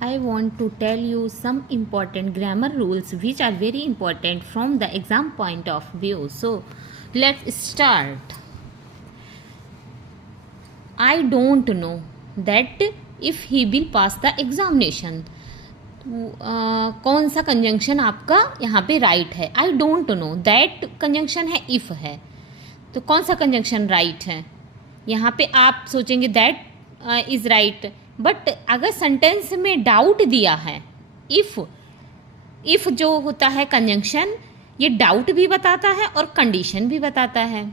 I want to tell you some important grammar rules which are very important from the exam point of view. So, let's start. I don't know that if he will pass the examination. कौन सा conjunction आपका यहाँ पे right है? आई don't know that conjunction है, if है, तो कौन सा कंजंक्शन राइट है? यहाँ पे आप सोचेंगे दैट इज़ राइट, बट अगर सेंटेंस में डाउट दिया है, इफ़ जो होता है कंजंक्शन, ये डाउट भी बताता है और कंडीशन भी बताता है।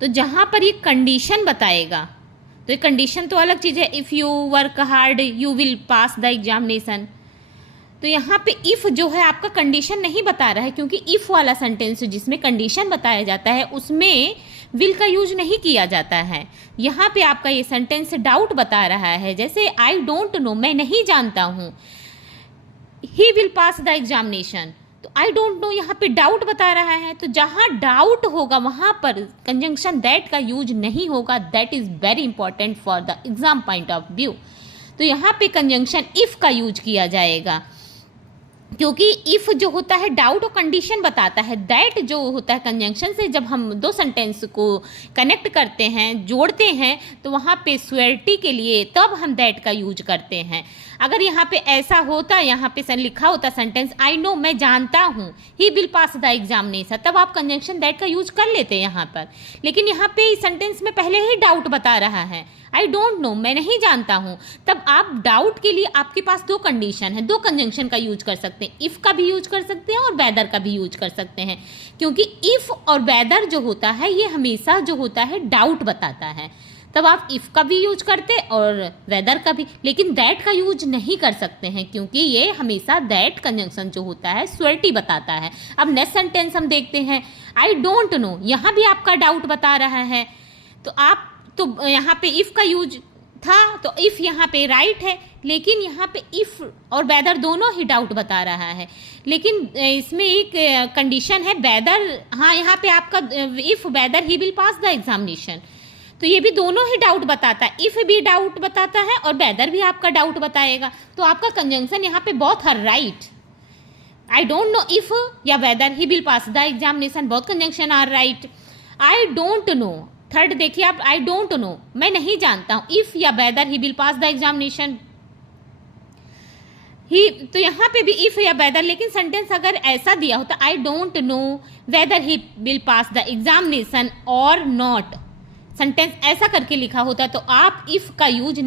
तो जहाँ पर ये कंडीशन बताएगा, तो ये कंडीशन तो अलग चीज़ है, if you work hard you will pass the examination. तो यहाँ पे इफ़ जो है आपका कंडीशन नहीं बता रहा है, क्योंकि इफ़ वाला सेंटेंस जिसमें कंडीशन बताया जाता है उसमें विल का यूज नहीं किया जाता है। यहाँ पे आपका ये सेंटेंस डाउट बता रहा है, जैसे आई डोंट नो, मैं नहीं जानता हूँ, ही विल पास द एग्जामिनेशन, तो आई डोंट नो यहाँ पे डाउट बता रहा है। तो जहाँ डाउट होगा वहाँ पर कंजंक्शन दैट का यूज नहीं होगा। That is very important for the exam point of view. तो यहाँ पे कंजंक्शन इफ़ का यूज किया जाएगा, क्योंकि इफ़ जो होता है डाउट और कंडीशन बताता है। दैट जो होता है कंजंक्शन से जब हम दो सेंटेंस को कनेक्ट करते हैं, जोड़ते हैं, तो वहाँ पे श्योरिटी के लिए तब हम दैट का यूज करते हैं। अगर यहाँ पे ऐसा होता, यहाँ पे लिखा होता सेंटेंस आई नो, मैं जानता हूँ, ही विल पास द एग्जामिनेशन, तब आप कंजंक्शन दैट का यूज कर लेते हैं यहाँ पर। लेकिन यहाँ पे इस सेंटेंस में पहले ही डाउट बता रहा है, आई डोंट नो, मैं नहीं जानता हूँ, तब आप डाउट के लिए आपके पास दो कंडीशन है, दो कंजंक्शन का यूज कर सकते हैं। इफ़ का भी यूज कर सकते हैं और वेदर का भी यूज कर सकते हैं, क्योंकि इफ़ और वेदर जो होता है ये हमेशा जो होता है डाउट बताता है। तब आप इफ़ का भी यूज करते और वेदर का भी, लेकिन दैट का यूज नहीं कर सकते हैं, क्योंकि ये हमेशा दैट कंजंक्शन जो होता है श्योरिटी बताता है। अब नेक्स्ट सेंटेंस हम देखते हैं, आई डोंट नो, यहाँ भी आपका डाउट बता रहा है, तो यहाँ पे इफ़ का यूज था, तो इफ़ यहाँ पे राइट है, लेकिन यहाँ पे इफ़ और वेदर दोनों ही डाउट बता रहा है। लेकिन इसमें एक कंडीशन है, वेदर, हाँ यहाँ पे आपका if weather he will pass the examination, तो ये भी दोनों ही डाउट बताता है। इफ़ भी डाउट बताता है और वेदर भी आपका डाउट बताएगा, तो आपका कंजंक्शन यहाँ पे both are right. I don't know if या whether he will pass the examination, both conjunction are right. I don't know, third देखिए आप, आई डोंट नो, मैं नहीं जानता हूँ, इफ़ या whether he will pass the examination, he, तो यहाँ पे भी इफ़ या वेदर, लेकिन सेंटेंस अगर ऐसा दिया होता, आई don't know whether he will pass the examination और नॉट, सेंटेंस ऐसा करके लिखा होता, तो आप इफ़ का यूज